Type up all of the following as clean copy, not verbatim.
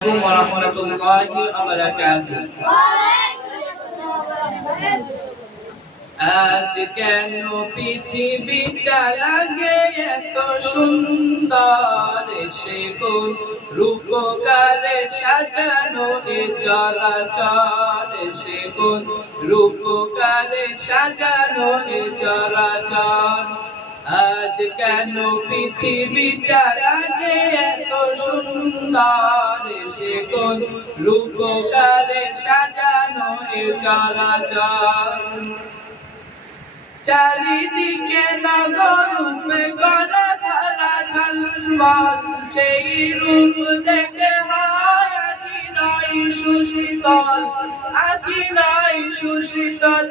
ওরহমতুল্লাহি ওয়া বারাকাতুহু। আজ কেন পৃথিবীটা লাগে এত সুন্দর, সে কোন রূপকারে সাজানো এ চরাচর, সে কোন রূপকারে সাজানো এ চরাচর। আজ কেন পৃথিবীটা লাগে এত সুন্দর, সে কোন রূপকারে সাজানো এ চরাচর। চারিদিকে নগরূপে গড়া ধরা ঝলমল, সেই রূপ দেখে হয় আখি নাই সুশীতল, আখি নাই সুশীতল,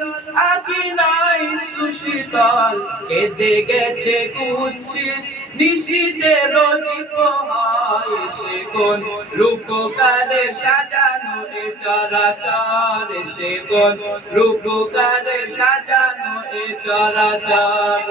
আখি নাই সুশীতল। কেঁদে গেছে কুৎসিত নিশীথের দীপ হয়, সে কোন রূপকারে সাজানো এ চরাচর, সে কোন রূপকারে সাজানো এ চরাচর।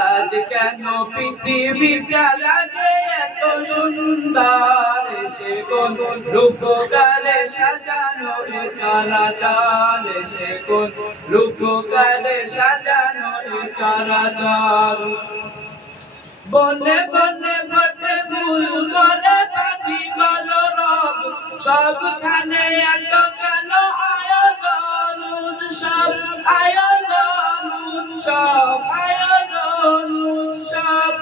আজ কেন পৃথিবীটা লাগে এত সুন্দর, সে কোন রূপকারে সাজানো এ চরাচর, সে কোন রূপকারে সাজানো এ চরাচর। বনে বনে ফোটে ফুল করে পাখি কলরব, সবখানে এত কেন আয়োজন উৎসব, আয়োজন উৎসব, আয়োজন উৎসব।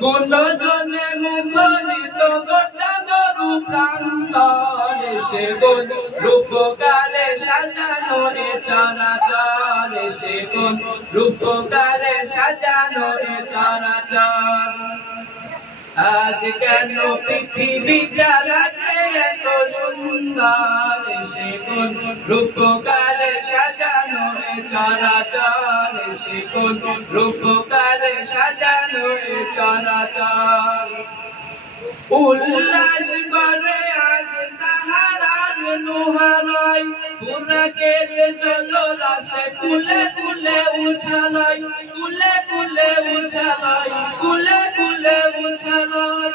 গুণজনে মুখরিত গোটা মরু প্রান্তর, সে কোন রূপকারে সাজানো এ চরাচর, সে কোন রূপকারে সাজানো এ চরাচর। আজ কেন পৃথিবীটা লাগে এত সুন্দর, সে কোন রূপকারে সাজানো এ চরাচর, সে কোন রূপকারে সাজানো এ চরাচর। উল্লাস করে আজ সাহারার নুহারাই, পুরাকের জলরাশে কুলে কুলে উছালাই, কুলে কুলে উছালাই, কুলে কুলে উছালাই।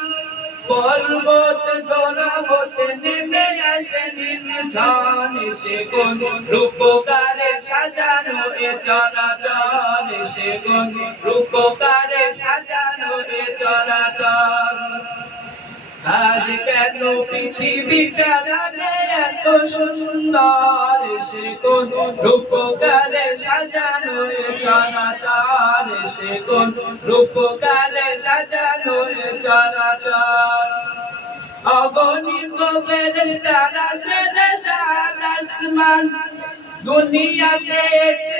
পর্বত জোড়া হতে নেমে আসে নির্ঝন, সে কোন রূপকারে সাজানো এ চরাচর, সে কোন রূপকারে সাজানো এ চরাচর। আজ কেন পৃথিবীটা লাগে এত সুন্দর, সে কোন রূপকারে সাজানো এ চরাচর, সে কোন রূপকারে সাজানো এ চরাচর। অগণিত ফেরেশতারা সেজে সাত আসমান, দুনিয়াতে এসে